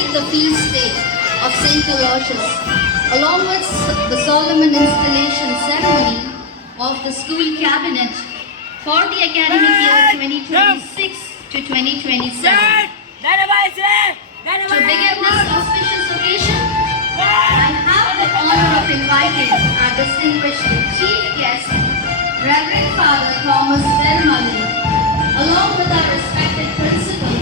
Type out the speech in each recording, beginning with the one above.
celebrate the feast day of Saint Aloysius, along with the solemn installation ceremony of the school cabinet for the academic year 2026 to 2027. To begin this auspicious occasion, I have the honor of inviting our distinguished chief guest, Reverend Father Thomas Vermalen, along with our respected principal,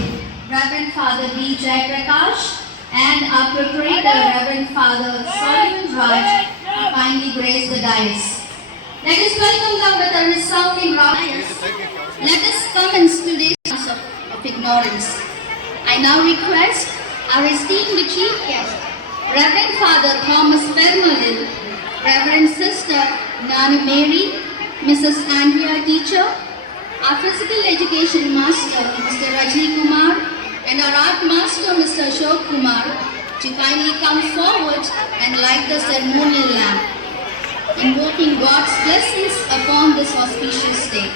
Reverend Father B. Jayaprakash, and our preparator, Reverend Father Solomon Raj, to kindly grace the dais. Let us welcome them with a resounding round. Let us commence today's of ignorance. I now request our esteemed chief guest, Reverend Father Thomas Vermalen, Reverend Sister Nana Mary, Mrs. Andrea Teacher, our physical education master, Mr. Rajni Kumar, and our art master, Mr. Ashok Kumar, to kindly come forward and light the ceremonial lamp, invoking God's blessings upon this auspicious day.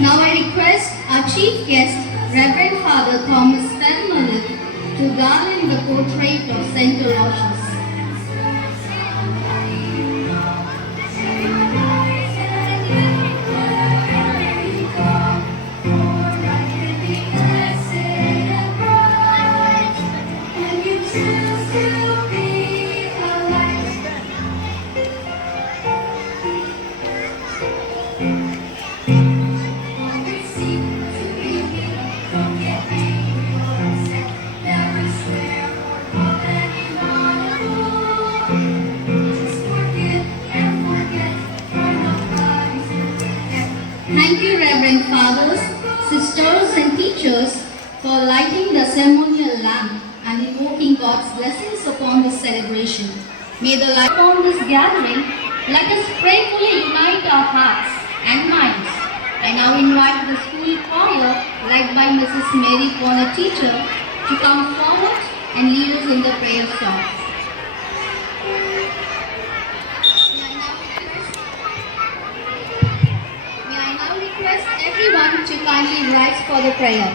Now I request our chief guest, Reverend Father Thomas Vermalen, to garland the portrait of Saint Aloysius. Thank you, Reverend Fathers, Sisters and Teachers for lighting the ceremonial lamp and invoking God's blessings upon this celebration. May the light upon this gathering, let us prayerfully unite our hearts and minds. I now invite the school choir, led by Mrs. Mary Corner Teacher, to come forward and lead us in the prayer song. Everyone to kindly rise for the prayer.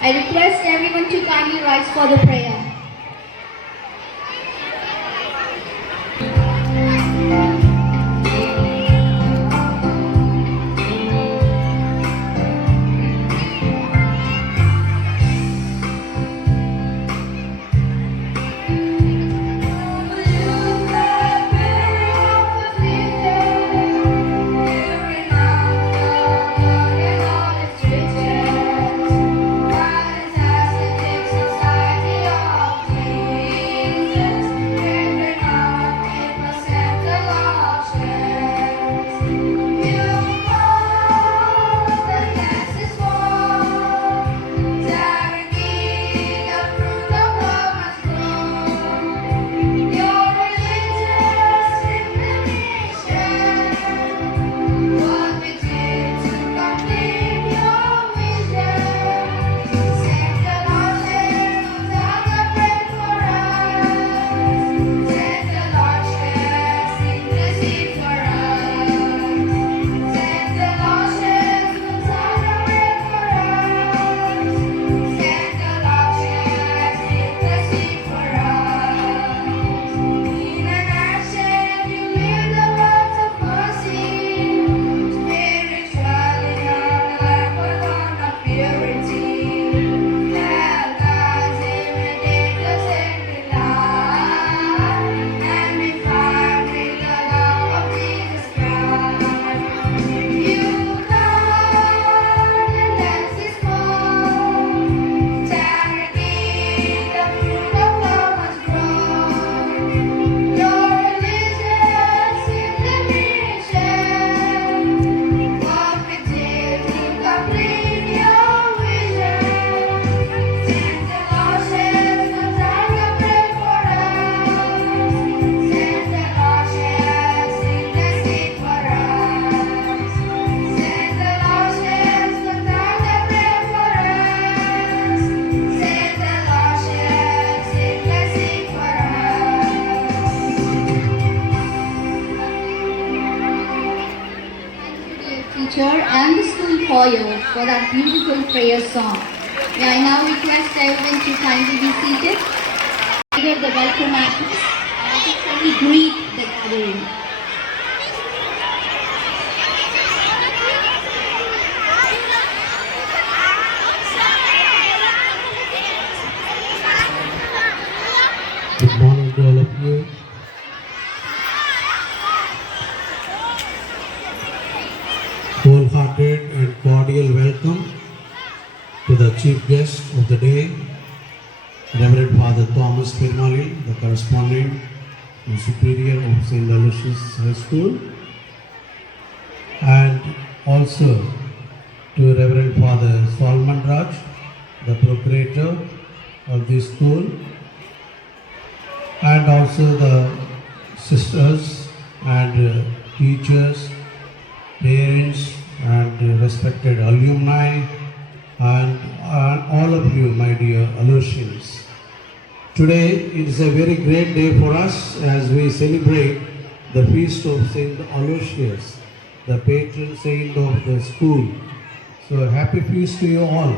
I request everyone to kindly rise for the prayer. director and the school choir for that beautiful prayer song. May I now request everyone to kindly be seated. Give the welcome address and officially greet the gathering. Good morning to all of you. Wholehearted and cordial welcome to the chief guest of the day, Reverend Father Thomas Pirmalil, the correspondent and superior of St. Aloysius High School, and also to Reverend Father Solomon Raj, the procurator of this school, and also the sisters and teachers, parents and respected alumni, and all of you, my dear Aloysians. Today it is a very great day for us as we celebrate the feast of Saint Aloysius, the patron saint of the school. So happy feast to you all.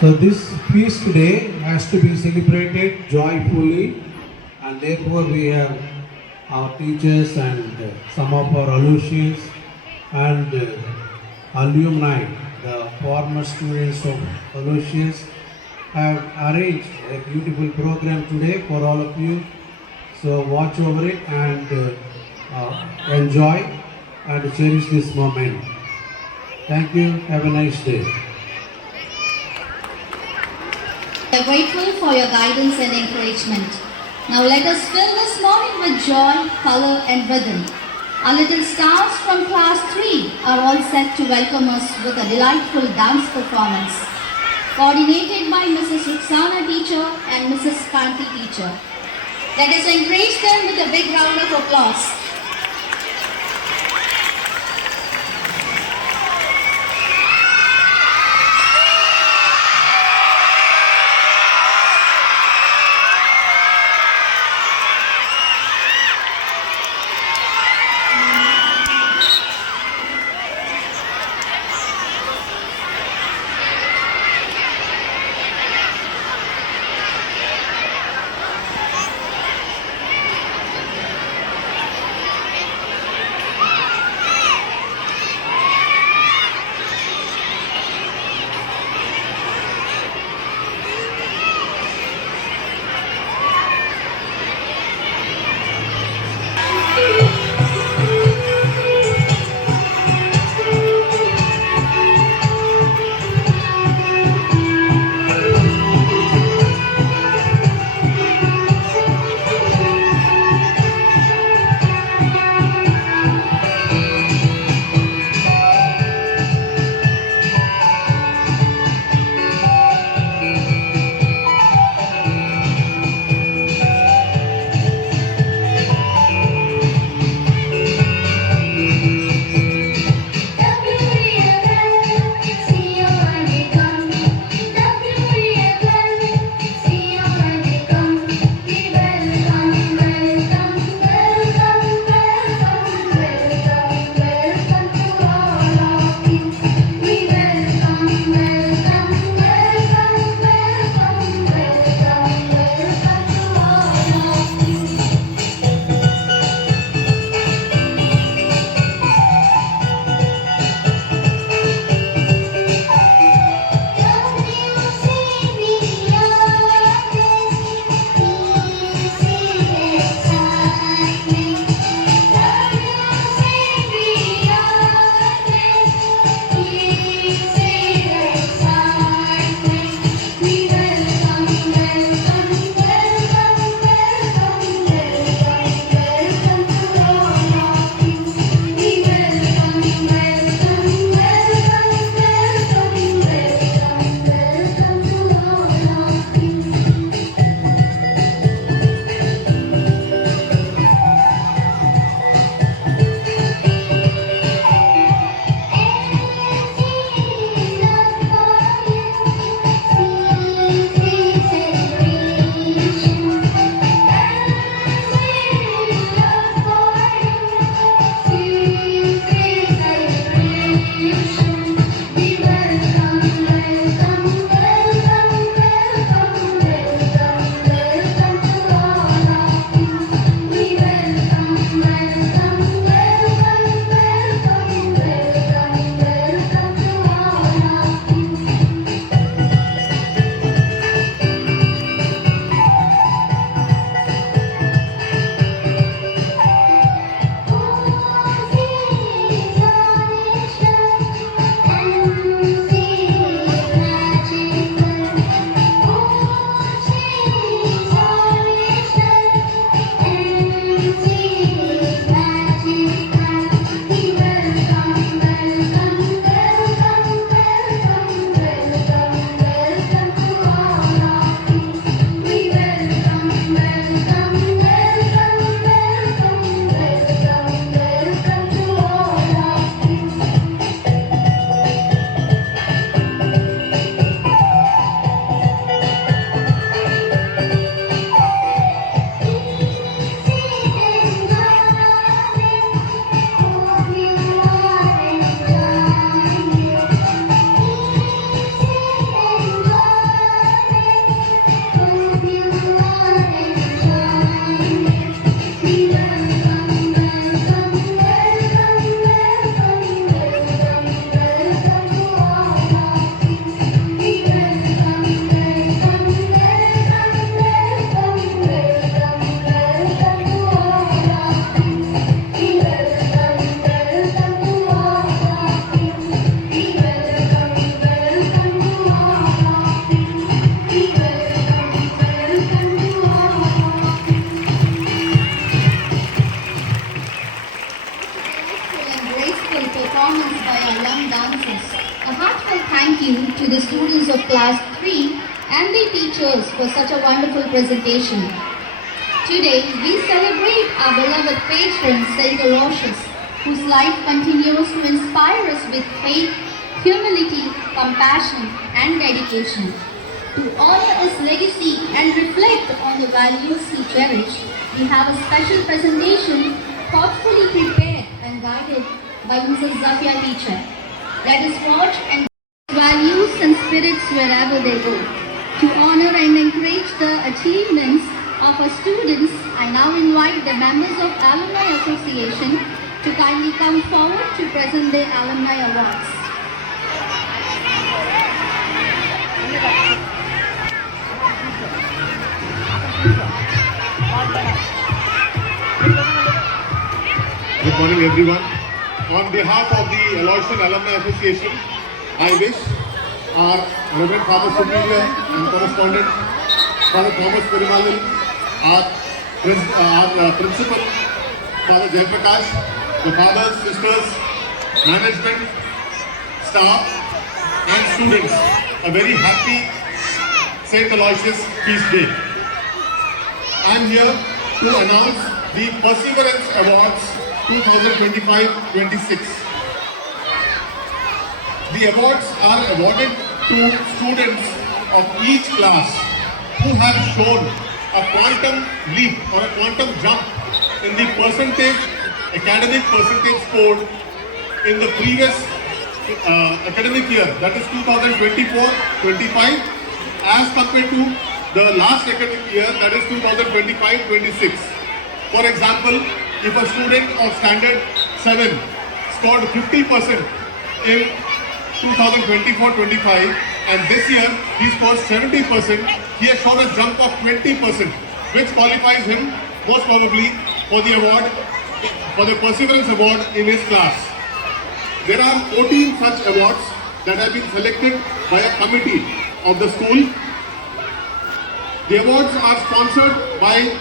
So this feast today has to be celebrated joyfully, and therefore we have our teachers and some of our Aloysians and alumni, the former students of Aloysius, have arranged a beautiful program today for all of you. So watch over it and enjoy and cherish this moment. Thank you. Have a nice day. We are grateful for your guidance and encouragement. Now let us fill this morning with joy, color and rhythm. Our little stars from class 3 are all set to welcome us with a delightful dance performance, coordinated by Mrs. Ruxana teacher and Mrs. Kanti teacher. Let us encourage them with a big round of applause. thank you to the students of class 3 and their teachers for such a wonderful presentation. Today, we celebrate our beloved patron, Saint Aloysius, whose life continues to inspire us with faith, humility, compassion, and dedication. To honor his legacy and reflect on the values he cherished, we have a special presentation thoughtfully prepared and guided by Mrs. Zafia teacher. Let us watch and values and spirits wherever they go. To honor and encourage the achievements of our students, I now invite the members of Alumni Association to kindly come forward to present their alumni awards. Good morning, everyone. On behalf of the Aloysian Alumni Association, I wish our Reverend Father Superior and Correspondent, Father Thomas Perumalil, our Principal, Father Jayaprakash, the fathers, sisters, management, staff, and students a very happy St. Aloysius Feast Day. I am here to announce the Perseverance Awards 2025-26. The awards are awarded to students of each class who have shown a quantum leap or a quantum jump in the academic percentage scored in the previous academic year, that is 2024-25, as compared to the last academic year, that is 2025-26. For example, if a student of standard 7 scored 50% in 2024-25 and this year he scores 70%, he has shown a jump of 20%, which qualifies him most probably for the award, for the Perseverance Award in his class. There are 14 such awards that have been selected by a committee of the school. The awards are sponsored by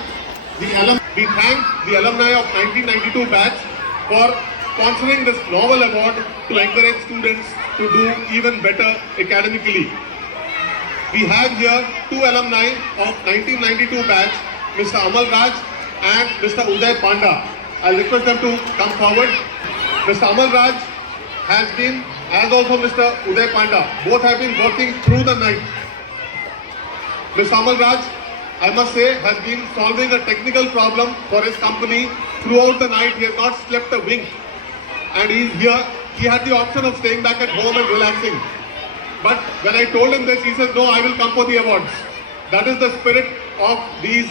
the alumni. We thank the alumni of 1992 batch for sponsoring this novel award to encourage students to do even better academically. We have here two alumni of 1992 batch, Mr. Amal Raj and Mr. Uday Panda. I'll request them to come forward. Mr. Amal Raj has been, as also Mr. Uday Panda, both have been working through the night. Mr. Amal Raj, I must say, has been solving a technical problem for his company throughout the night. He has not slept a wink. And he is here. He had the option of staying back at home and relaxing. But when I told him this, he says, no, I will come for the awards. That is the spirit of these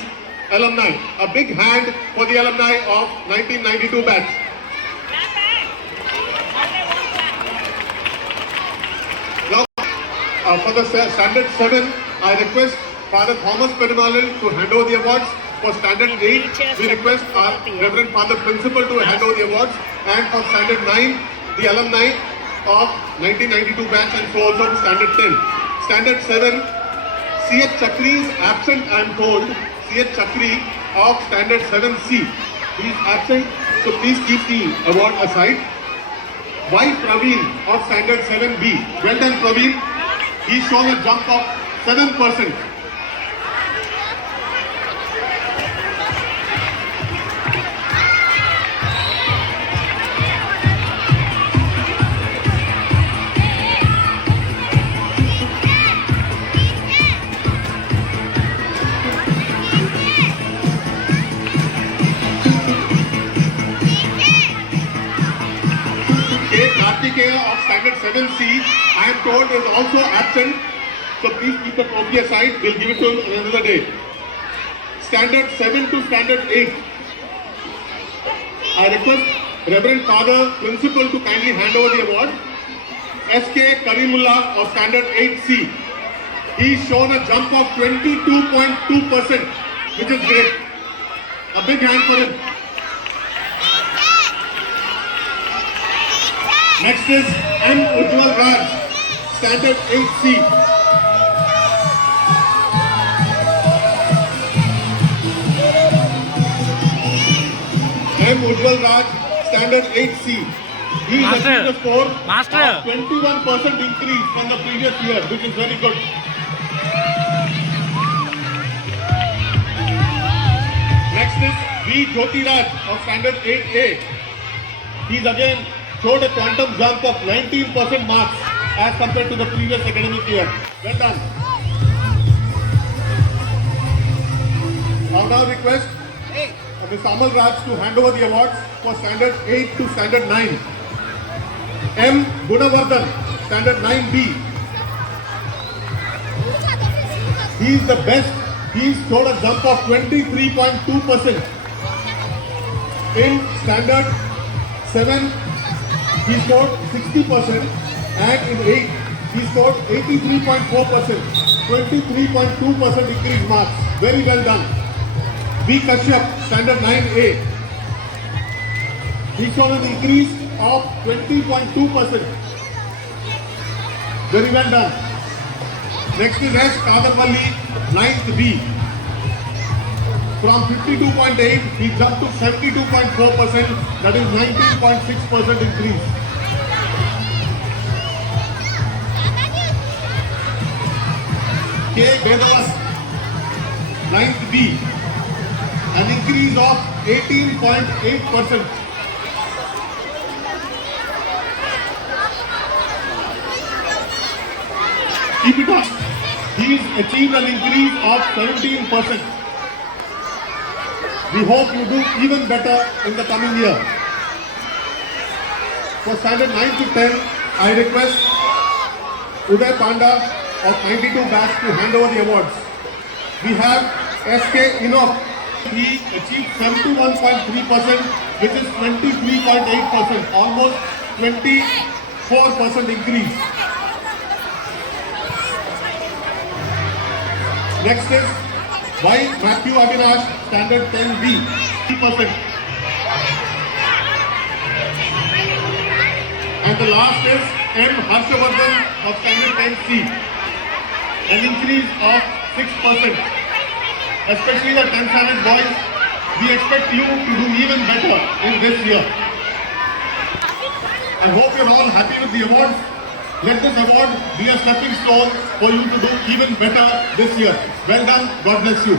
alumni. A big hand for the alumni of 1992 batch. Now, for the standard 7, I request Father Thomas Perumalil to hand over the awards. For standard 8, we request our Reverend Father Principal to hand over the awards. And for standard 9, the alumni of 1992 batch, and so also to standard 10. Standard 7, C.H. Chakri is absent, I am told. C.H. Chakri of standard 7C. He is absent, so please keep the award aside. Y. Praveen of standard 7B. Well done, Praveen. He's shown a jump of 7%. Of standard 7C, I am told is also absent, so please keep the trophy aside. We'll give it to him another day. Standard 7 to standard 8. I request Reverend Father Principal to kindly hand over the award. S.K. Karimullah of standard 8C. He's shown a jump of 22.2%, which is great. A big hand for him. Next is M. Ujjwal Raj, standard 8C. M. Ujjwal Raj, standard 8C. He is Master. achieved a score Master. of 21% increase from the previous year, which is very good. Next is V. Jyotiraj of standard 8A. He's again showed a quantum jump of 19% marks as compared to the previous academic year. Well done. I now request Mr. Amal Raj to hand over the awards for standard 8 to standard 9. M. Gunavardhan, standard 9B. He is the best. He showed a jump of 23.2%. In standard 7, he scored 60%, and in 8, he scored 83.4%. 23.2% increase marks. Very well done. V. Kashyap, standard 9A. He showed an increase of 20.2%. Very well done. Next is S. Kadarvalli, 9th B. From 52.8, he jumped to 72.4%. That is 19.6% increase. K. Vedas, 9th B. An increase of 18.8%. Keep it up. He's achieved an increase of 17%. We hope you do even better in the coming year. For standard 9 to 10, I request Uday Panda of 92 batch to hand over the awards. We have SK Enoch. He achieved 71.3%, which is 23.8%, almost 24% increase. Next is Y. Matthew Avinash, standard 10B, 3%. And the last is M. Harshavardhan of standard 10C, an increase of 6%. Especially the 10th standard boys, we expect you to do even better in this year. I hope you're all happy with the awards. Let this award be a stepping stone for you to do even better this year. Well done. God bless you.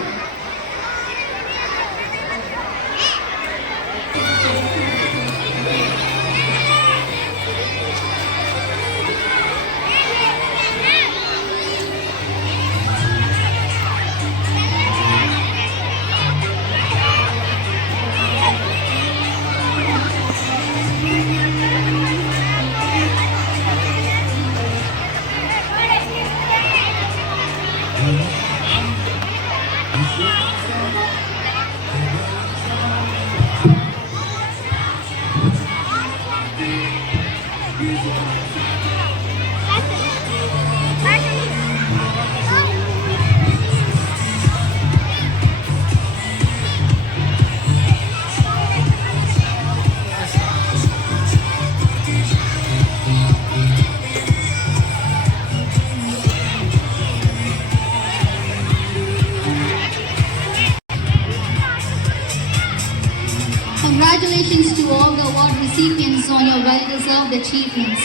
Congratulations to all the award recipients on your well-deserved achievements.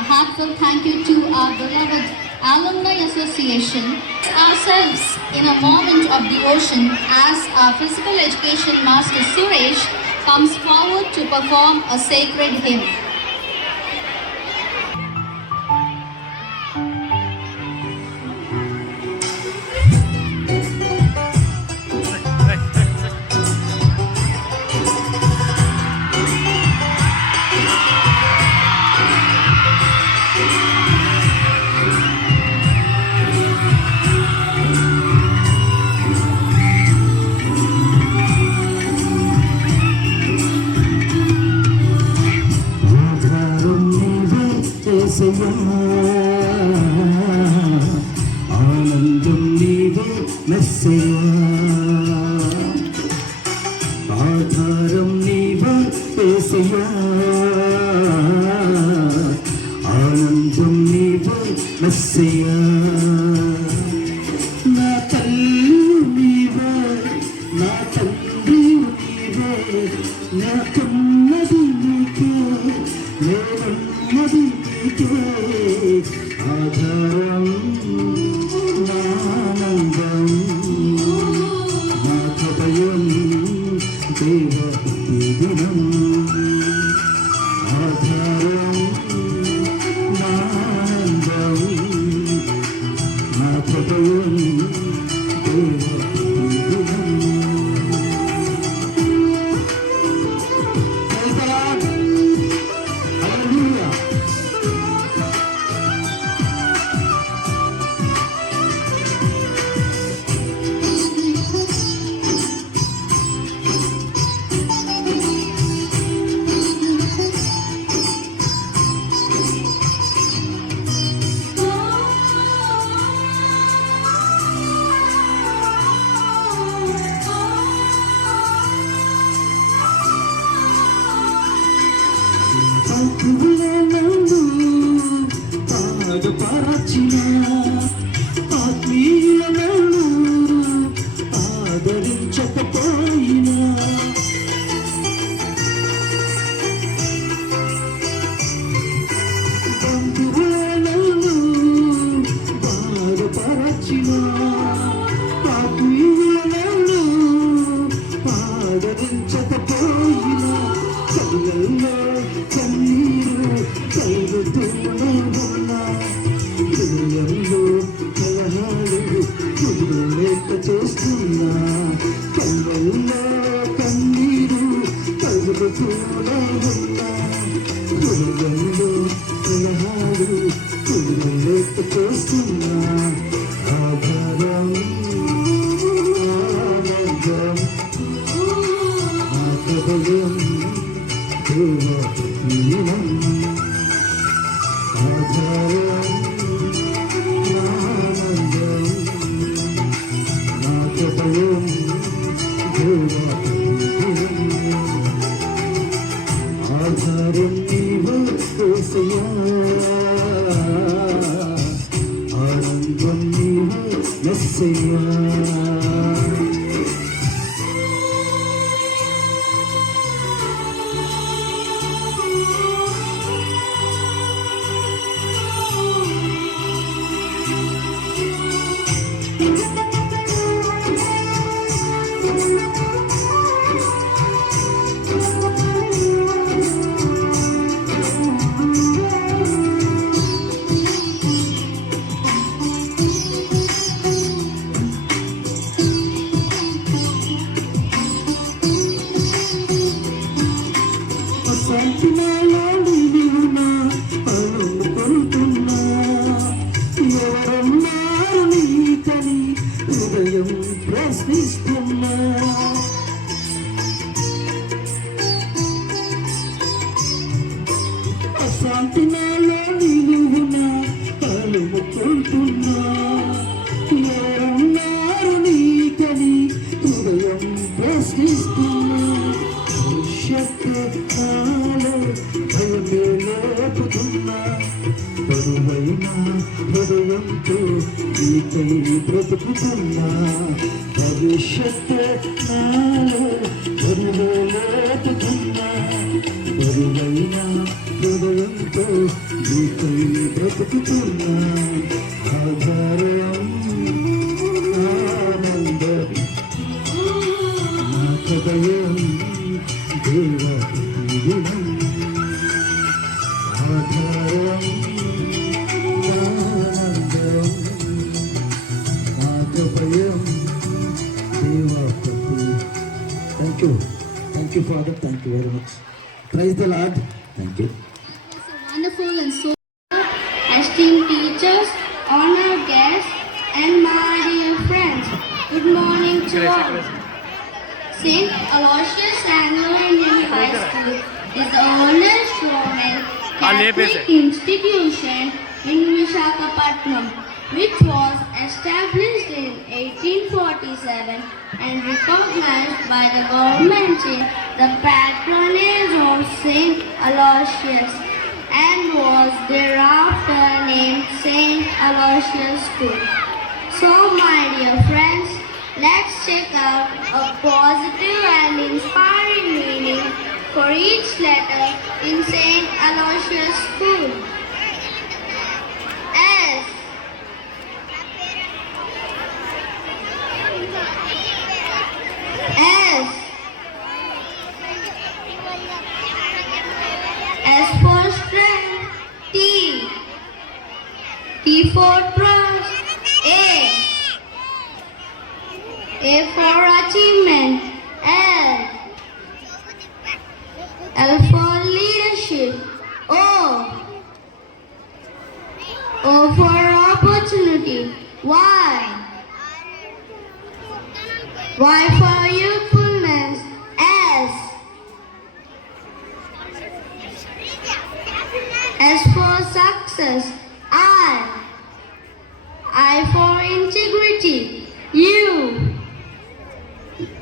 A heartfelt thank you to our beloved Alumni Association. Ourselves in a moment of devotion as our physical education master Suresh comes forward to perform a sacred hymn. ఆనందం నీవే మెస్సయా ఆధారం నీవే యేసయ్యా ఆనందం నీవే మెస్సయా నా తల్లి నీవే నా తండ్రి నీవే నా కన్నది నీకే నీకే నేనున్నది నీకే ఆధారం నానందం నా హృదయం దేవ ఈ దినం ఆధారం నానందం నా హృదయం దేవ ఈ దినం. Praise the Lord. Hallelujah. ఆత్మీయులందు పాదపరచిన ఆత్మీయులను ఆదరించకపోయినా బంధువులను బాధపరచిన ఆత్మీయులను ఆదరించకపోయినా కళ్ళల్లో కన్నీరు కలుగుతూనే ఉన్నా హృదయంలో కలహాలు కుదురులేక చేస్తున్నా కళ్ళల్లో కన్నీరు కలుగుతూనే ఉన్నా హృదయంలో కలహాలు కుదురులేక చేస్తున్నా ఆధారం ఆనందం నా హృదయం దేవీనం ఆధారం ఆనందం నా హృదయం దేవీనం ఆధారం నీవు యేసయ్యా ఆనందం నీవు యేసయ్యా. సంతినాలోని నీవునా అనుకుంటున్నా ఎవరన్నారు నీకని హృదయం ప్రశ్నిస్తున్నా అశాంతినాలోని నీవునా అనుకుంటున్నా ఎవరన్నారు నీకని హృదయం ప్రశ్నిస్తున్నా భవిష్యత్తులో భయమే లేపుతున్నా బరువైన హృదయంతో నీకై బ్రతుకుతున్నా భవిష్యత్తులో బరువే లేపుతున్నా బరువైన హృదయంతో నీకై బ్రతుకుతున్నా ఆధారం ఆనందం నా హృదయం దేవీనం ఆధారం ఆనందం నా హృదయం దేవపతి. Thank you Father, thank you very much. Praise the Lord. Thank you. So wonderful and so esteemed teachers, honored guests, and my dear friends. Good morning to all. St. Aloysius Anglo-Indian High School is the oldest Roman Catholic institution in Visakhapatnam, which was established in 1847 and recognized by the government in the patronage of St. Aloysius, and was thereafter named St. Aloysius School. So, my dear friends, let's check out a positive and inspiring meaning for each letter in St. Aloysius School. S. S. S for strength. T. T for trust. A. A for achievement. L. L for leadership. O. O for opportunity. Y. Y for youthfulness. S. S for success. I for integrity. U.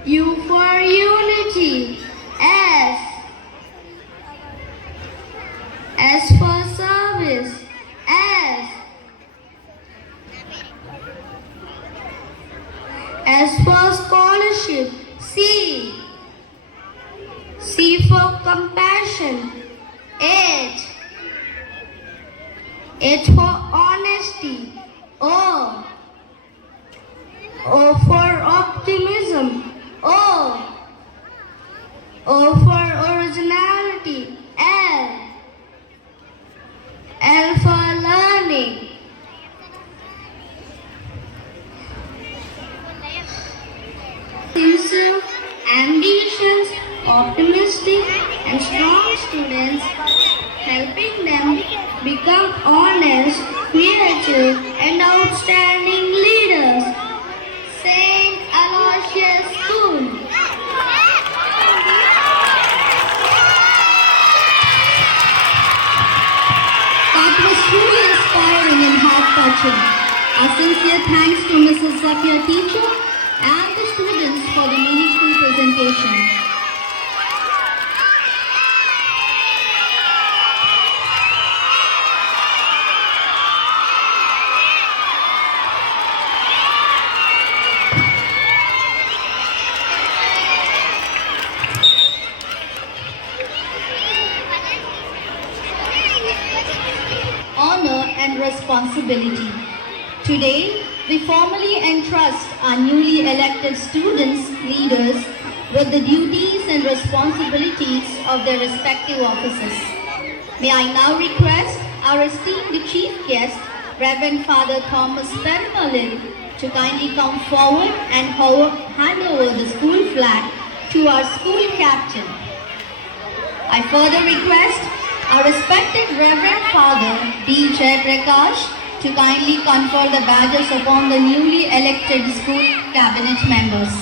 U for unity. S. S for service. S. S for scholarship. C. C for compassion. H. H for honesty. O. O for optimism. O. O for originality. L. L for learning. Sincere, ambitious, optimistic, and strong students, helping them become honest, creative, and outstanding leaders. St. Aloysius School. That was truly inspiring and heart-touching. Our sincere thanks to Mrs. Zafia, teacher, and the students for the meaningful presentation. Honor and responsibility. Today, we formally entrust our newly elected students, leaders, with the duties and responsibilities of their respective offices. May I now request our esteemed chief guest, Reverend Father Thomas Perumalil, to kindly come forward and hand over the school flag to our school captain. I further request our respected Reverend Father D. Jayaprakash to kindly confer the badges upon the newly elected school cabinet members.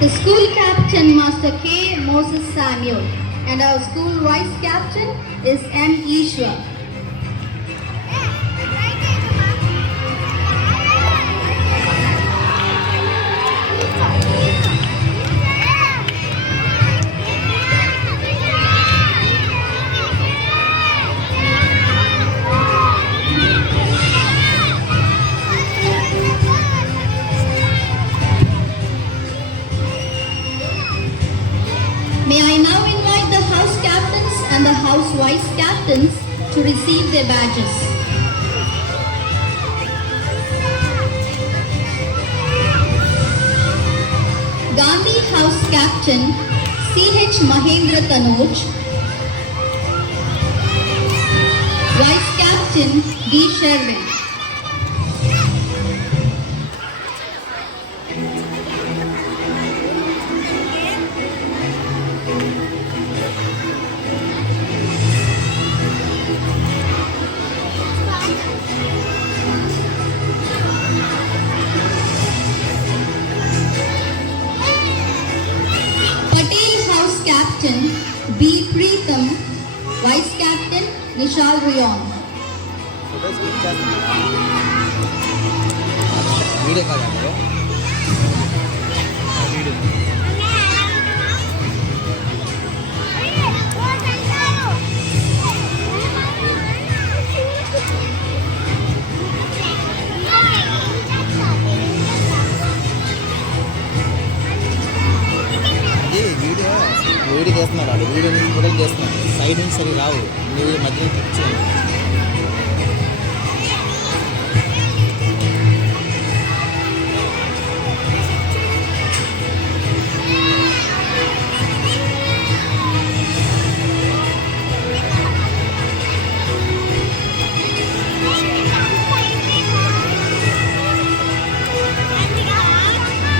The school captain, Master K. Moses Samuel, and our school vice captain is M. Ishwar. May I now invite the house captains and the house vice captains to receive their badges. Gandhi House Captain C.H. Mahendra Tanoj, Vice Captain D. Sherwin. Captain B. Preetham, Vice Captain Nishal Rayon. Video call అంటే అది video చేస్తున్నాడు వాడు video నుంచి మొదలు చేస్తున్నాడు side నుంచి సరి రావు నువ్వు మధ్యలో కూర్చోండి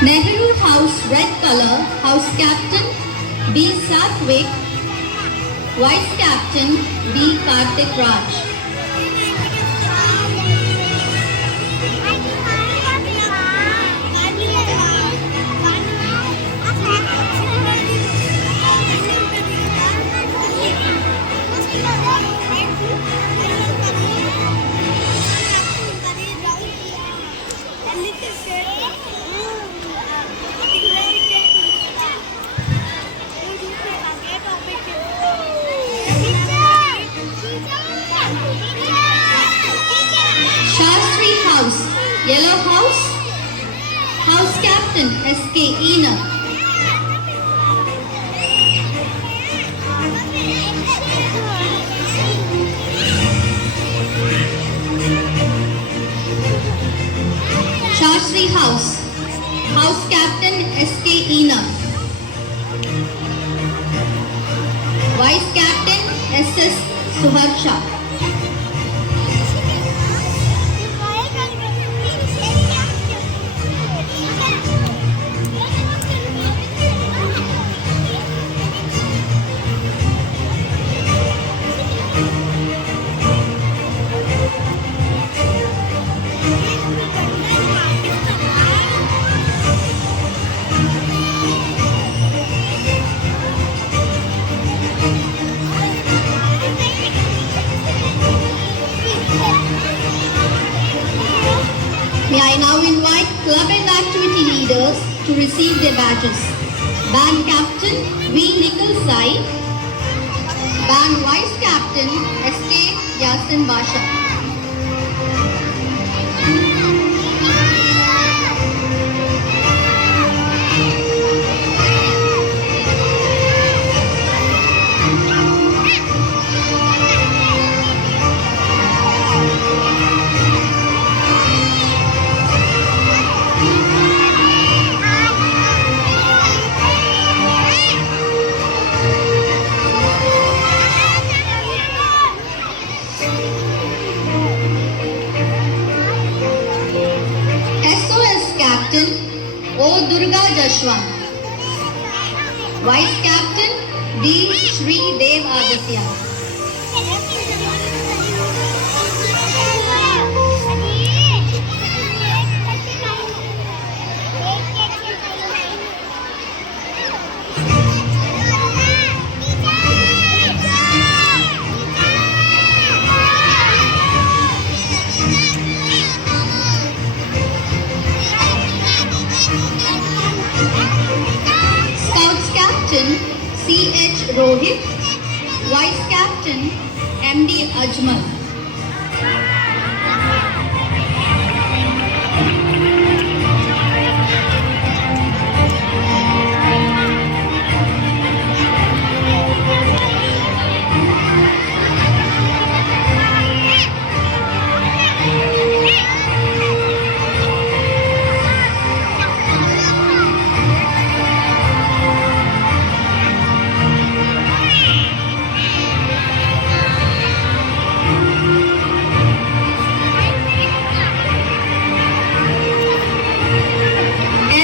Nehru House Red Color, House Captain B. Satvik, Vice Captain B. Kartik Raj. Shastri House, Yellow House, House Captain S.K. Enoch. Shastri House, House Captain S.K. Enoch. Vice Captain S.S. Suharsha. May I now invite club and activity leaders to receive their badges. Band Captain V. Nikhil Sai, Band Vice Captain S.K. Yasin Basha. SOS Captain O. Durga Jashwant, Vice Captain D. Shri Dev Aditya. Scouts Captain C.H. Rohit, Vice Captain M.D. Ajmal.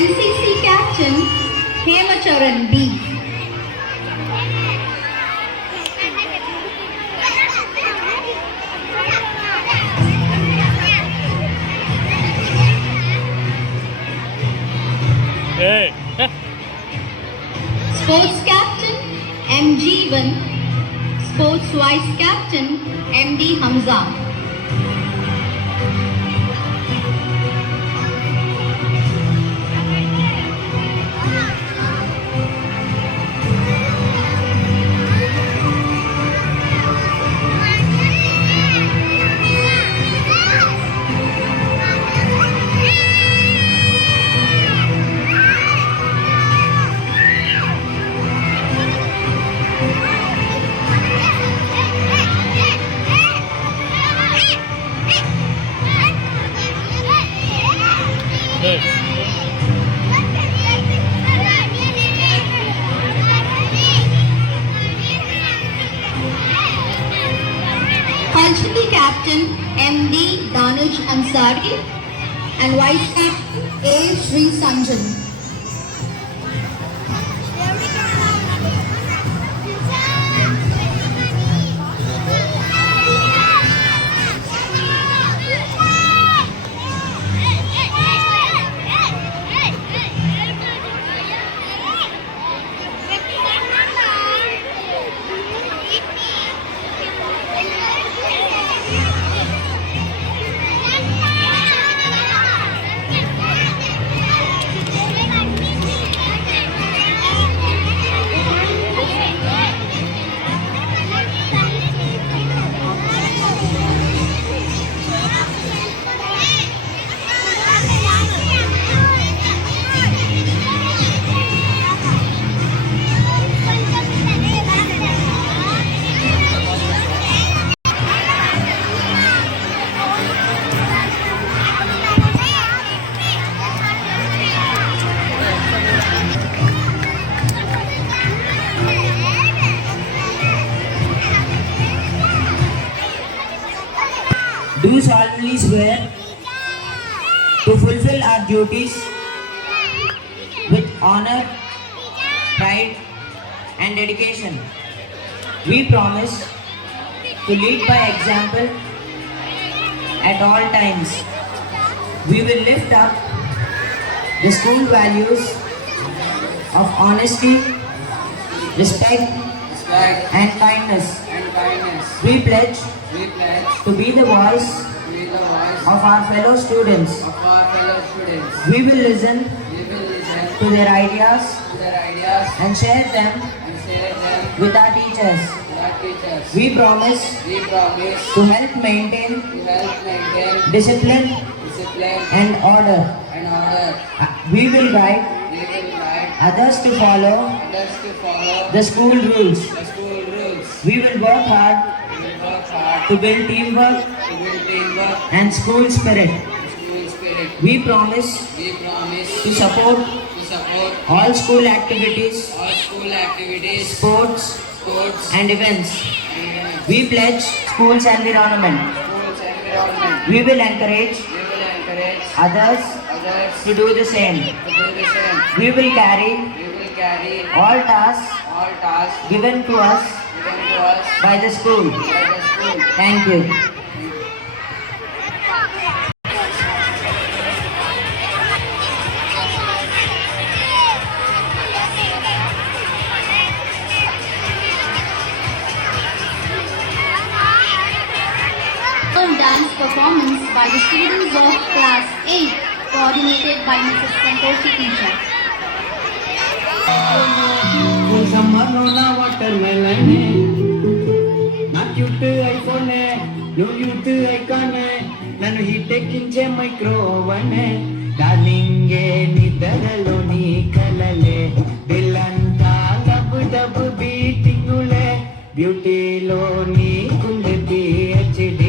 NCC Captain Hemacharan B. Hey. Sports Captain M. Jeevan, Sports Vice Captain M.D. Hamza. Culturally Captain M.D. Danuj Ansari and Vice Captain A. Sri Sanjan. Do solemnly swear to fulfill our duties with honor, pride, and dedication. We promise to lead by example at all times. We will lift up the school values of honesty, respect, and kindness. We pledge to be the voice of our fellow students. We will listen to their ideas and share them with our teachers. We promise to help maintain discipline and order. We will guide others to follow the school rules. We will work hard to build teamwork and school spirit. We promise to support all school activities, sports, and events. We pledge school's environment. We will encourage others to do the same. We will carry all tasks given to us by the school. Thank you. Dance performance by the students of class 8 coordinated by Mrs. Santoshi teacher. Summer watermelon, not cute iPhone, no youth icon, none heat taking microphone, darling, nidaloni kalale, dilanta dub beating beauty loni kundati HD,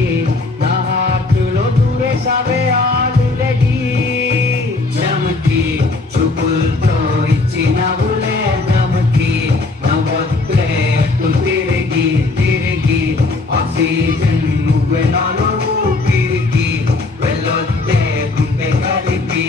na heart lo dure save already, jamaki chupul to ichina ule. Oxygen moving all over Piriki, well out there, Kumpe Karipi.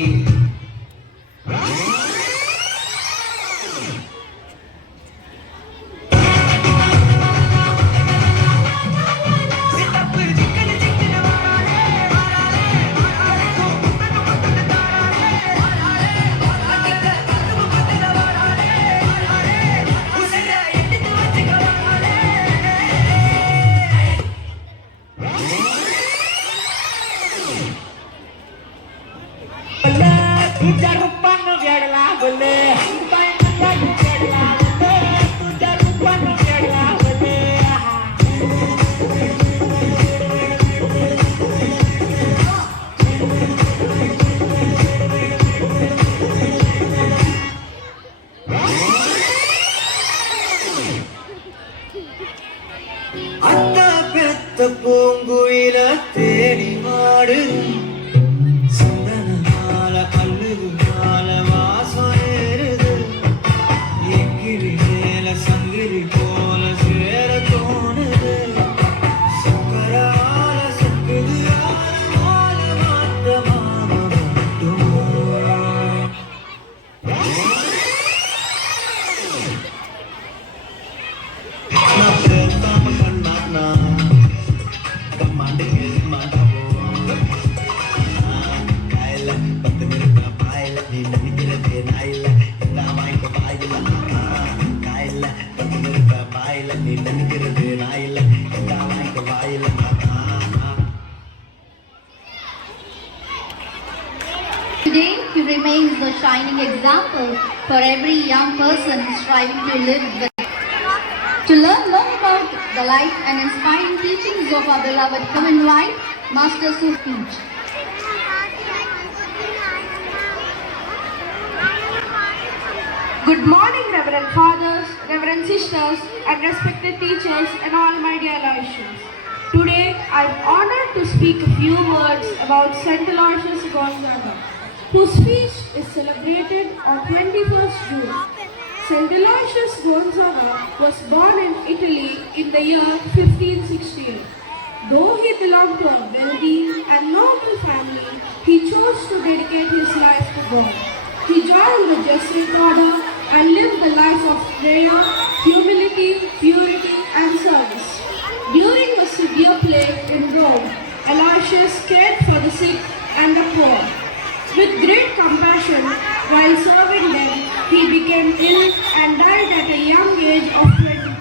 பூங்குயில தேடி மாடுது சந்தனமால அள்ளுதுமால வாசம் ஏறுது எங்கிரி மேல சங்கிரி போல சேர தோணுது சக்கரால சக்குது ஆல மாத்த மாம மட்டுமா நான் பேசாம பண்ணா Today, he remains the shining example for every young person striving to live with. To learn more about the life and inspiring teachings of our beloved Common Life, Master Sukhij. Good morning, Reverend Fathers, Reverend Sisters, and respected teachers, and all my dear Aloysians. Today, I am honored to speak a few words about St. Aloysius Gonzaga, whose feast is celebrated on 21st June. St. Aloysius Gonzaga was born in Italy in the year 1568. Though he belonged to a wealthy and noble family, he chose to dedicate his life to God. He joined the Jesuit order and lived the life of prayer, humility, purity, and service. During a severe plague in Rome, Aloysius cared for the sick and the poor. With great compassion, while serving them, he became ill and died at a young age of 22.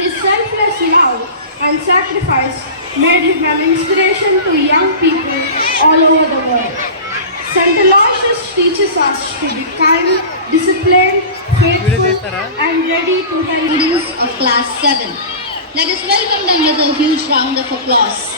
His selfless love and sacrifice made him an inspiration to young people all over the world. St. Aloysius teaches us to be kind, disciplined, faithful, and ready to help. Students of Class 7. Let us welcome them with a huge round of applause.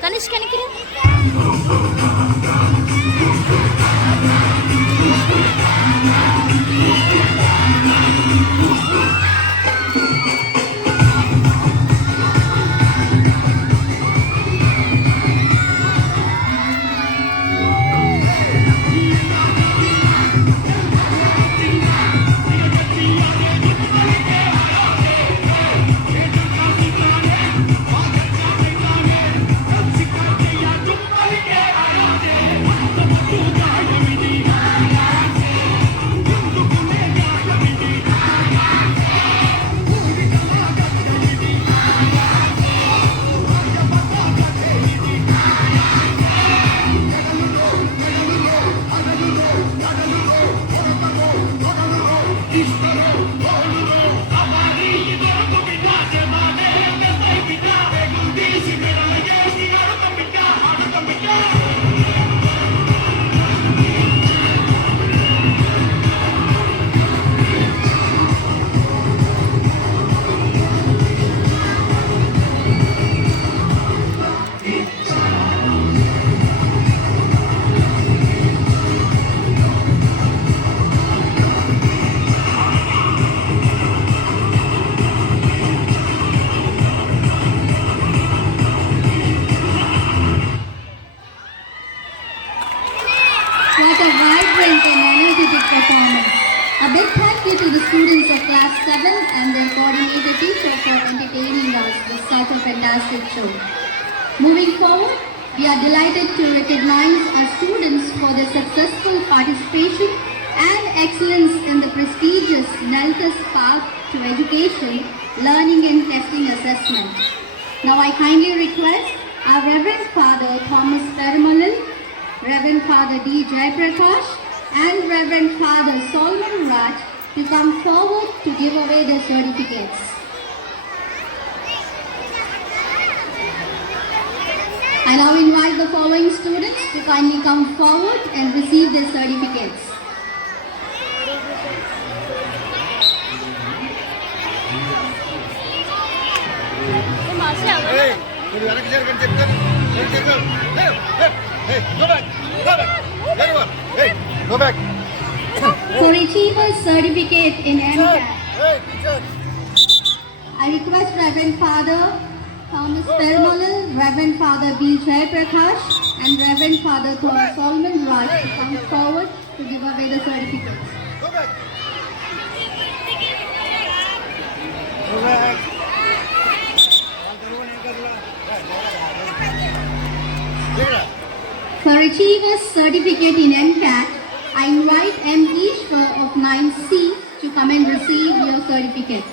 Kanish can you fantastic show. Moving forward, we are delighted to recognize our students for their successful participation and excellence in the prestigious NELTAS Path to Education Learning and Testing Assessment. Now I kindly request our Reverend Father Thomas Perumalil, Reverend Father D. Jayaprakash, and Reverend Father Solomon Raj to come forward to give away their certificates. I now invite the following students to kindly come forward and receive their certificates. For Achievers Certificate in MCAT, I request Reverend Father Thomas Perumalil, Reverend Father B. Jayaprakash, and Reverend Father Solomon Raj to come forward to give away the certificates. For Achievers Certificate in MCAT, I invite M. Ishwar of 9C to come and receive your certificate.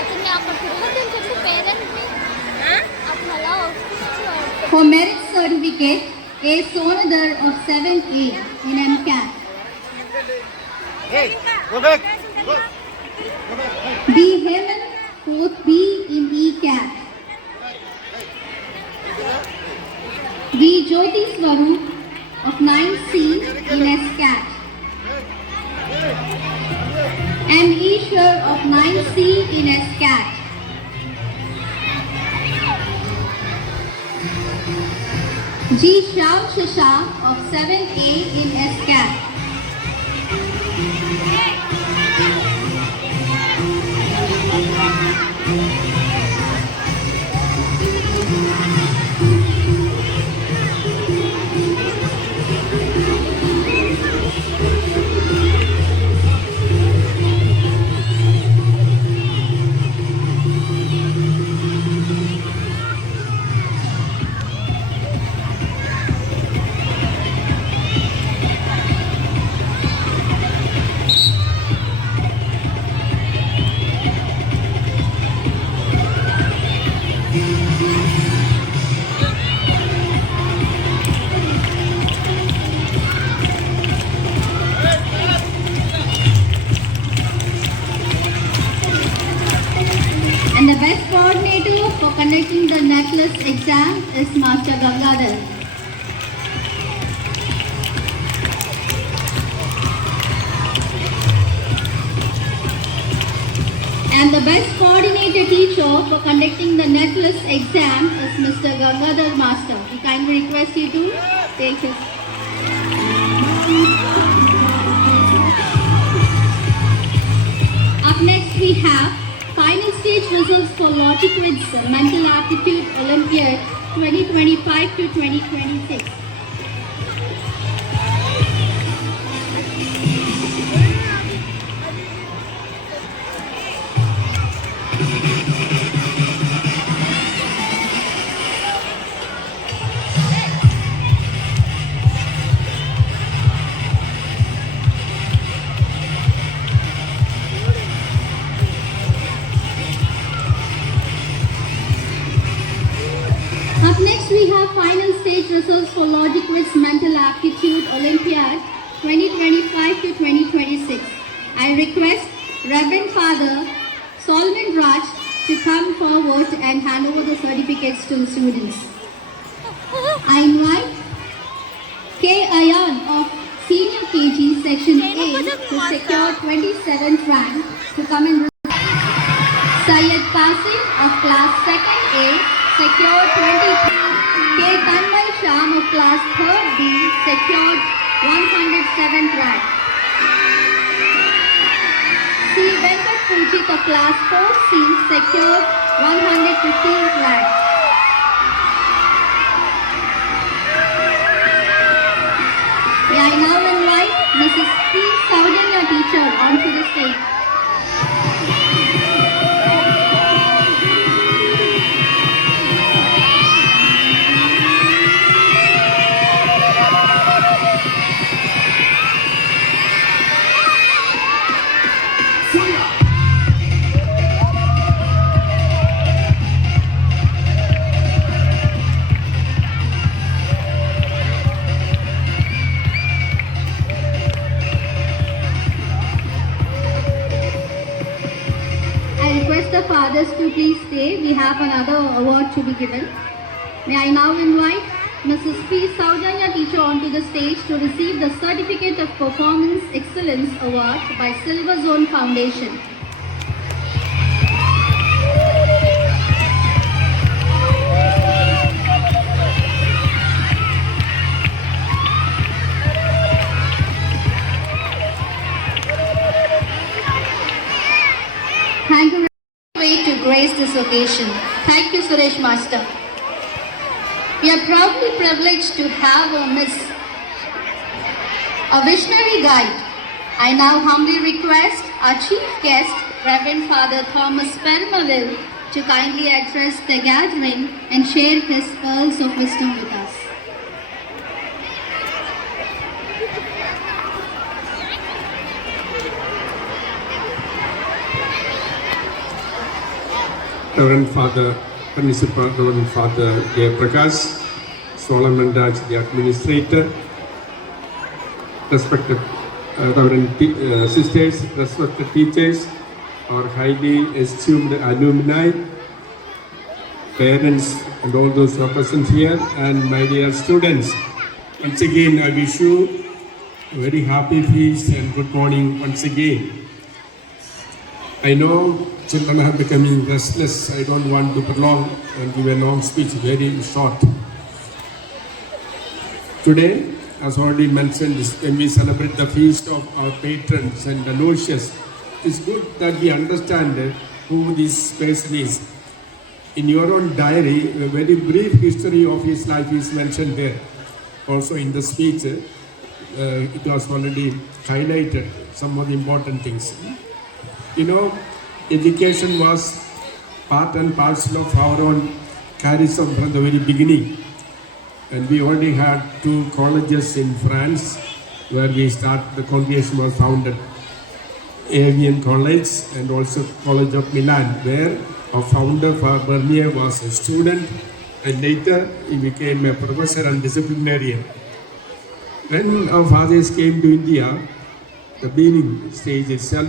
అతన్ని అక్కడ తిరుగుతుందని చెప్పి పేరెంట్ని అప్పుడు అలా వస్తున్నాడు. For Merit Certificate, A. Sonadar of 7A in MCAT. B. Hemant, 4th B in ECAT. B. Jyoti Swaroop of 9C in SCAT. M. Ishwar of 9C in SCAT. G. Shyam Shasha of 7A in SCAT. And the best coordinator for conducting the necklace exam is Master Gangadhar. And the best coordinator teacher for conducting the necklace exam is Mr. Gangadhar Master. We kindly request you to take his. Up next we have final stage results for Logic Quiz Mental Aptitude Olympiad 2025 to 2026. Up next we have final stage results for Logic Quiz Mental Aptitude Olympiad 2025 to 2026. I request Reverend Father Solomon Raj to come forward and hand over the certificates to the students. I invite K. Ayan of Senior KG Section A to secure 27th rank to come and Syed Qasim of Class 2nd A secured 23. K. Tanmay Sham of Class 3rd B secured 107th rank. C. Venkat handkerchief of class 4C secured 115 lakhs. May I now invite Mrs. P. Saudanya teacher onto the stage. I request the fathers to please stay. We have another award to be given. May I now invite Mrs. P. Saudanya teacher onto the stage to receive the Certificate of Performance Excellence Award by Silver Zone Foundation. Thank you way to grace this occasion. Thank you, Suresh Master. We are proudly privileged to have a Miss, a visionary guide. I now humbly request our chief guest, Reverend Father Thomas Permalil, to kindly address the gathering and share his pearls of wisdom with us. Reverend Father, Principal Reverend Father J. Prakash, Solomon Raj, the Administrator, respected Reverend Sisters, respected teachers, our highly esteemed alumni, parents and all those who are present here, and my dear students. Once again, I wish you a very happy feast and good morning once again. I know children are becoming restless. I don't want to prolong and give a long speech, very short. Today, as already mentioned, when we celebrate the feast of our patrons and Aloysius, it's good that we understand who this person is. In your own diary, a very brief history of his life is mentioned there. Also in the speech, it was already highlighted, some of the important things. You know, education was part and parcel of our own charism from the very beginning. And we already had 2 colleges in France where the congregation was founded. Avian College and also College of Milan, where our founder, Father Bernier, was a student and later he became a professor and disciplinarian. When our fathers came to India, the beginning stage itself,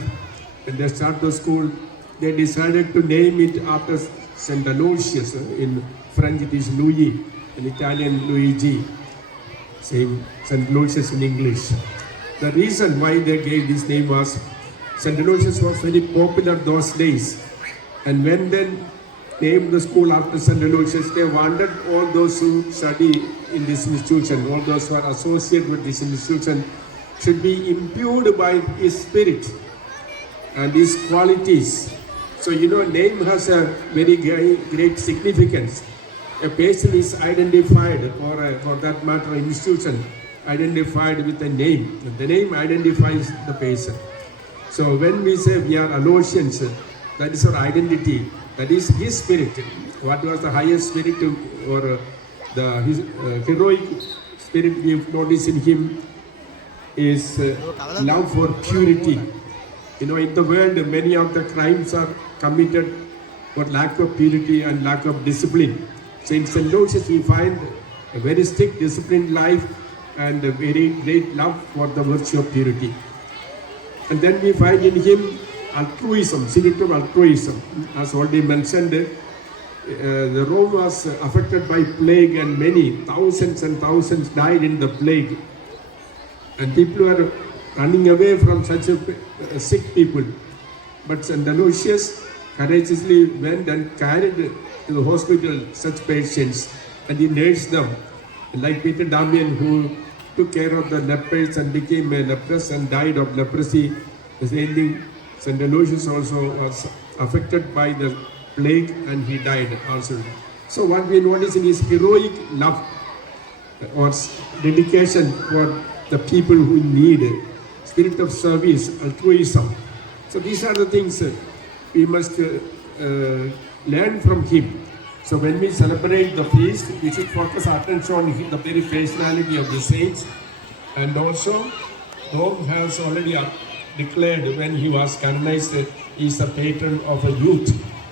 when they started the school, they decided to name it after St. Aloysius. In French it is Louis, in Italian Luigi, same St. Aloysius in English. The reason why they gave this name was St. Aloysius was very popular those days, and when they named the school after St. Aloysius, they wanted all those who study in this institution, all those who are associated with this institution, should be imbued by his spirit and his qualities. So you know, name has a very great significance. A person is identified, or for that matter, an institution identified with a name. The name identifies the person. So when we say we are Aloysians, that is our identity. That is his spirit. What was the highest spirit, or his heroic spirit we notice in him is love for purity. You know, in the world, many of the crimes are committed for lack of purity and lack of discipline. So in St. Aloysius, we find a very strict, disciplined life and a very great love for the virtue of purity. And then we find in him altruism, spirit of altruism. As already mentioned, the Rome was affected by plague, and many thousands and thousands died in the plague. And people were running away from such sick people. But St. Aloysius courageously went and carried to the hospital such patients, and he nursed them. Like Peter Damian, who took care of the lepers and became a leprous and died of leprosy, the same thing St. Aloysius also was affected by the plague and he died also. So what we notice in his heroic love or dedication for the people who need it, spirit of service, altruism. So these are the things we must learn from him. So when we celebrate the feast, we should focus our attention on the very personality of the saints. And also, Rome has already declared when he was canonized that he is the patron of a youth.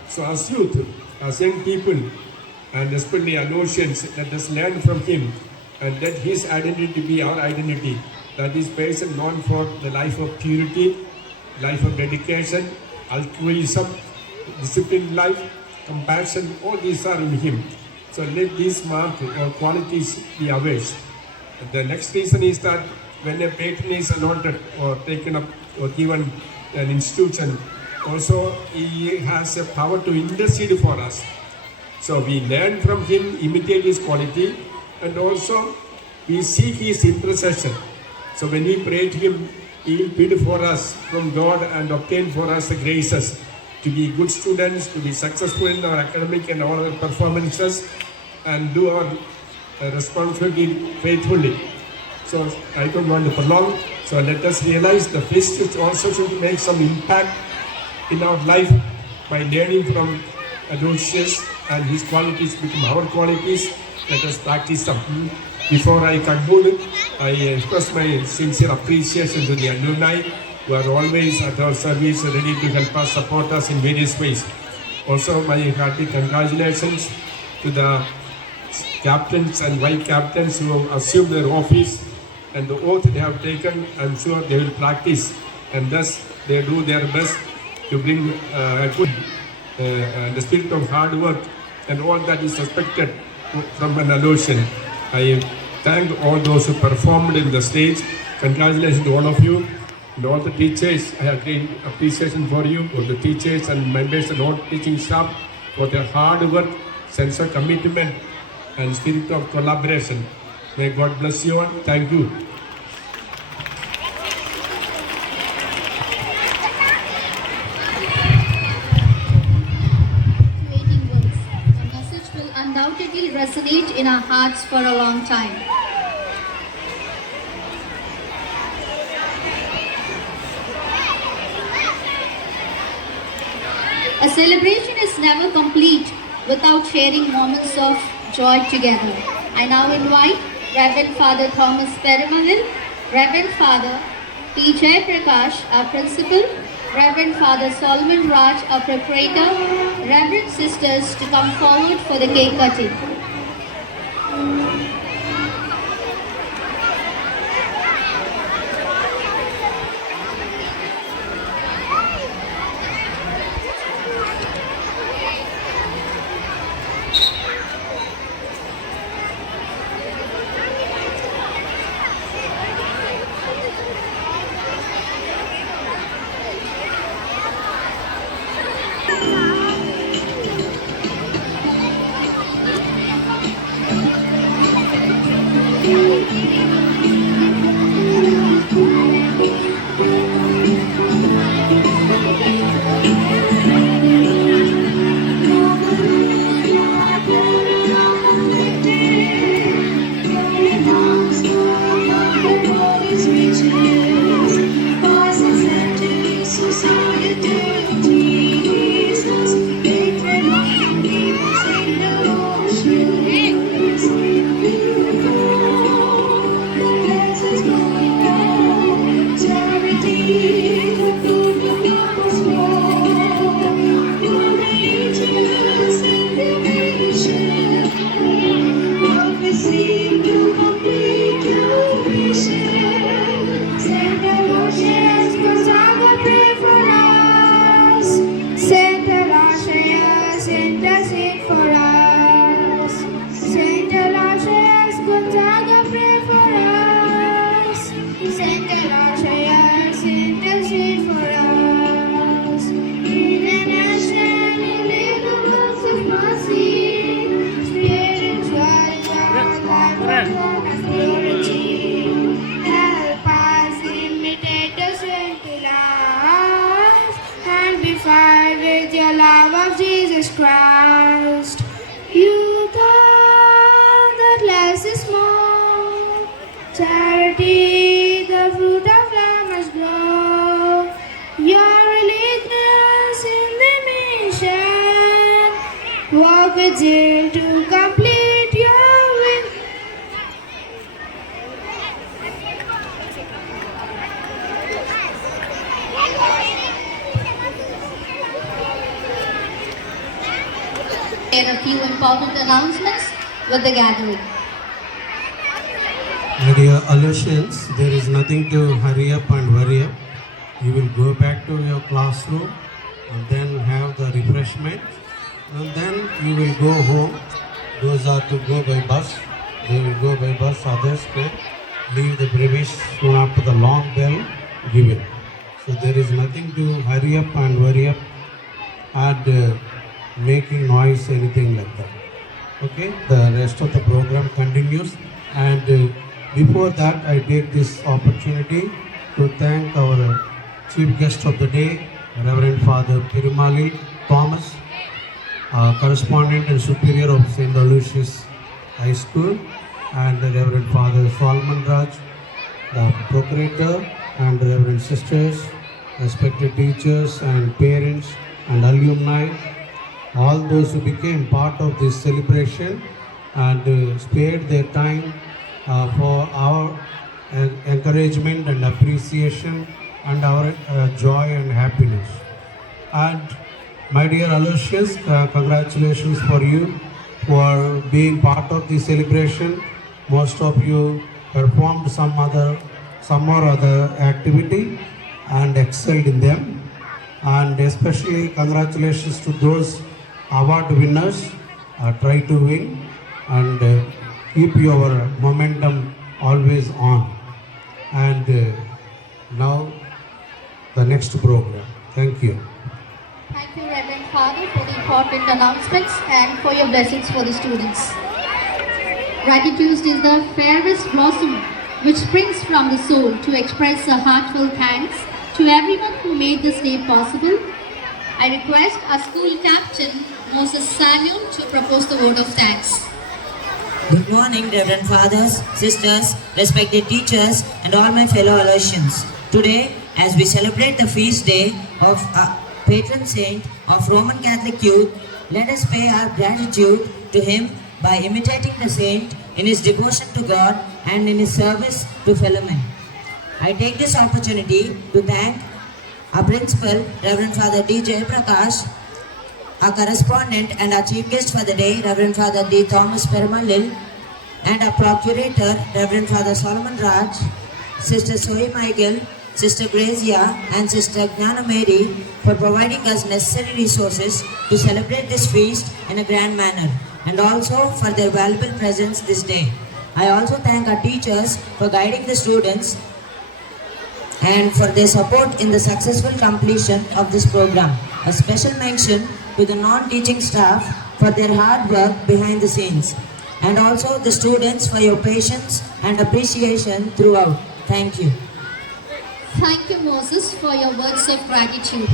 So as youth, as young people, and especially Aloysians, let us learn from him and let his identity be our identity. That is person known for the life of purity, life of dedication, altruism, disciplined life, compassion, all these are in him. So let these mark or qualities be ours. The next reason is that when a patron is allotted or taken up or given an institution, also he has a power to intercede for us. So we learn from him, imitate his quality, and also we seek his intercession. So when we pray to him, he will bid for us from God and obtain for us the graces to be good students, to be successful in our academic and all our performances, and do our responsibility faithfully. So I don't want to prolong. So let us realize the feast also should make some impact in our life by learning from Aloysius and his qualities become our qualities. Let us practice them. Before I conclude, I express my sincere appreciation to the alumni who are always at our service, ready to help us, support us in various ways. Also, my hearty congratulations to the captains and vice captains who have assumed their office and the oath they have taken. I'm sure they will practice and thus they do their best to bring a good the spirit of hard work and all that is expected from an Aloysian. I thank all those who performed in the stage. Congratulations to all of you and all the teachers. I have great appreciation for you, all the teachers and members and all teaching staff for their hard work, sense of commitment and spirit of collaboration. May God bless you all. Thank you. Motivating words. The message will undoubtedly resonate in our hearts for a long time. A celebration is never complete without sharing moments of joy together. I now invite Reverend Father Thomas Perumalil, Reverend Father P. Jay Prakash, our principal, Reverend Father Solomon Raj, our proprietor, Reverend Sisters to come forward for the cake cutting. Fight with your love of Jesus Christ. You thought that less is more. Charity, the fruit of love must grow. Your allegiance in the mission. Walk with zeal to complete your will. Share a few important announcements with the gathering. My dear Aloysians, there is nothing to hurry up and worry up. You will go back to your classroom and then have the refreshment, and then you will go home. Those are to go by bus. They will go by bus. Others can leave the premise soon after the long bell given. So there is nothing to hurry up and worry up and making noise, anything like that. Okay, the rest of the program continues, and before that I take this opportunity to thank our chief guest of the day, Reverend Father Perumalil Thomas, correspondent and superior of St. Aloysius High School, and the Reverend Father Solomon Raj, the procurator, and Reverend sisters, respected teachers and parents and alumni, all those who became part of this celebration and spared their time for our encouragement and appreciation and our joy and happiness. And my dear Aloysius, congratulations for you for being part of the celebration. Most of you performed some or other activity and excelled in them. And especially congratulations to those award winners. Try to win and keep your momentum always on. And now the next program. Thank you. Thank you, Reverend Father, for the important announcements and for your blessings for the students. Gratitude is the fairest blossom which springs from the soul to express a heartfelt thanks to everyone who made this day possible. I request our school captain, Moses Samuel, to propose the word of thanks. Good morning, Reverend Fathers, Sisters, respected teachers, and all my fellow Aloysians. Today, as we celebrate the feast day of our patron saint of Roman Catholic youth, let us pay our gratitude to him by imitating the saint in his devotion to God and in his service to fellow men. I take this opportunity to thank our principal, Reverend Father D. J. Prakash, our correspondent and our chief guest for the day, Reverend Father D. Thomas Perumalil, and our procurator, Reverend Father Solomon Raj, Sister Zoe Michael, Sister Grazia, and Sister Gnana Mary for providing us necessary resources to celebrate this feast in a grand manner, and also for their valuable presence this day. I also thank our teachers for guiding the students and for their support in the successful completion of this program. A special mention to the non-teaching staff for their hard work behind the scenes, and also the students for your patience and appreciation throughout. Thank you. Thank you, Moses, for your words of gratitude.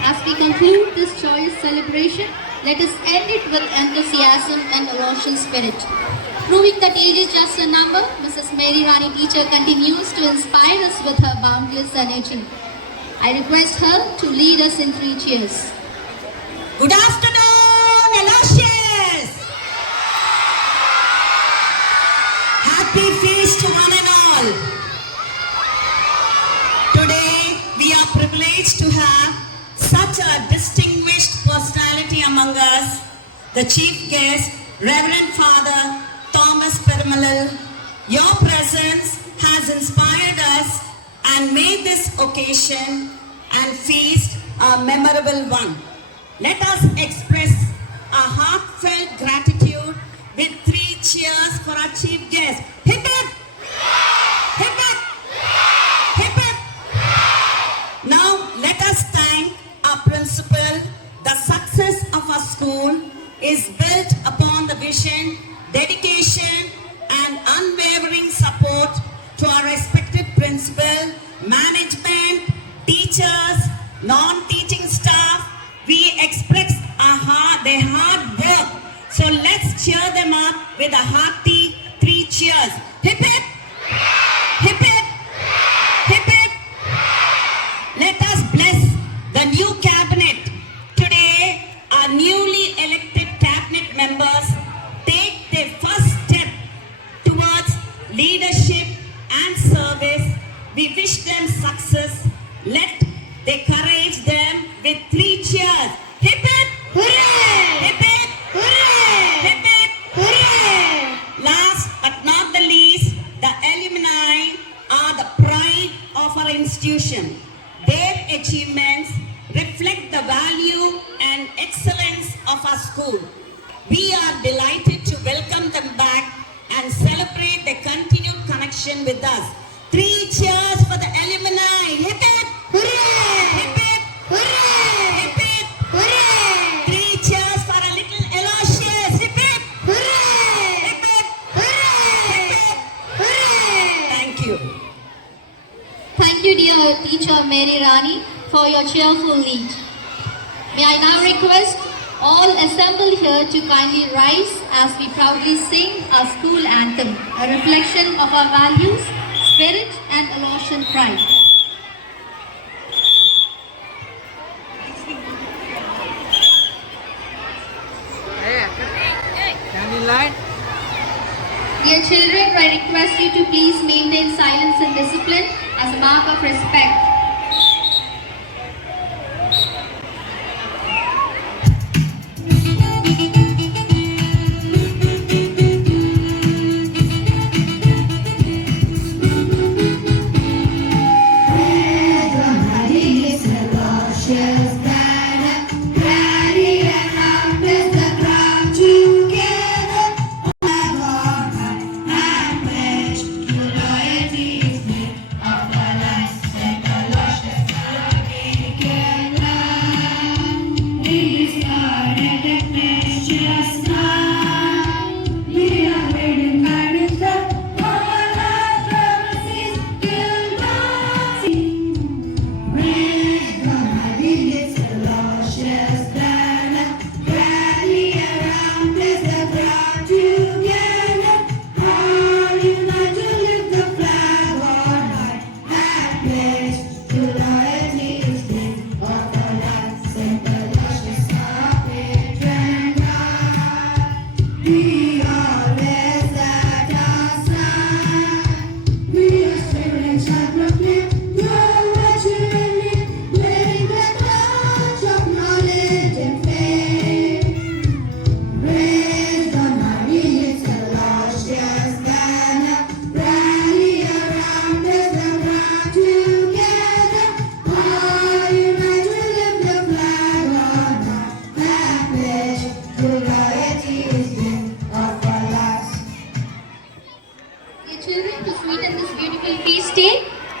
As we conclude this joyous celebration, let us end it with enthusiasm and Aloysian spirit. Proving that age is just a number, Mrs. Mary Rani teacher continues to inspire us with her boundless energy. I request her to lead us in 3 cheers. Good afternoon, Aloysius! Happy feast to one and all. Today, we are privileged to have such a distinguished personality among us, the chief guest, Reverend Father Thomas Perumalil. Your presence has inspired us and made this occasion and feast a memorable one. Let us express a heartfelt gratitude with 3 cheers for our chief guest. Hip hip! Hip hip! Hip hip! Now let us thank our principal. The success of our school is built upon the vision, dedication, and unwavering support to our respected principal, management, teachers, non-teaching staff, We express their hard work. So let's cheer them up with a hearty 3 cheers. Hip hip! Hip hip! Hip hip! Let us bless the new cabinet. Today, our newly elected cabinet members take their first step towards leadership and service. We wish them success. Let they encourage them with 3 cheers. Hip hip! Hooray! Hip hip! Hooray! Hip hip! Hooray! Last but not the least, the alumni are the pride of our institution. Their achievements reflect the value and excellence of our school. We are delighted to welcome them back and celebrate their continued connection with us. 3 cheers for the alumni. Hip hip! Hooray! Hip hip! Hooray! Hip hip! Hooray! 3 cheers for a little Aloysius. Hip hip! Hooray! Hip hip! Hooray! Hip hip! Hooray! Thank you. Thank you, dear teacher Mary Rani, for your cheerful lead. May I now request all assembled here to kindly rise as we proudly sing our school anthem, a reflection of our values, spirit and Aloysian pride. Dear children, I request you to please maintain silence and discipline as a mark of respect.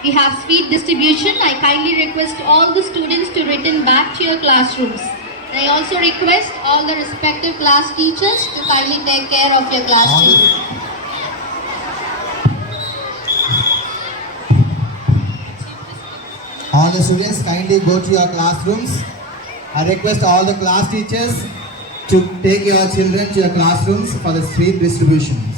We have sweet distribution. I kindly request all the students to return back to your classrooms. I also request all the respective class teachers to kindly take care of your class children. All the students kindly go to your classrooms. I request all the class teachers to take your children to your classrooms for the sweet distributions.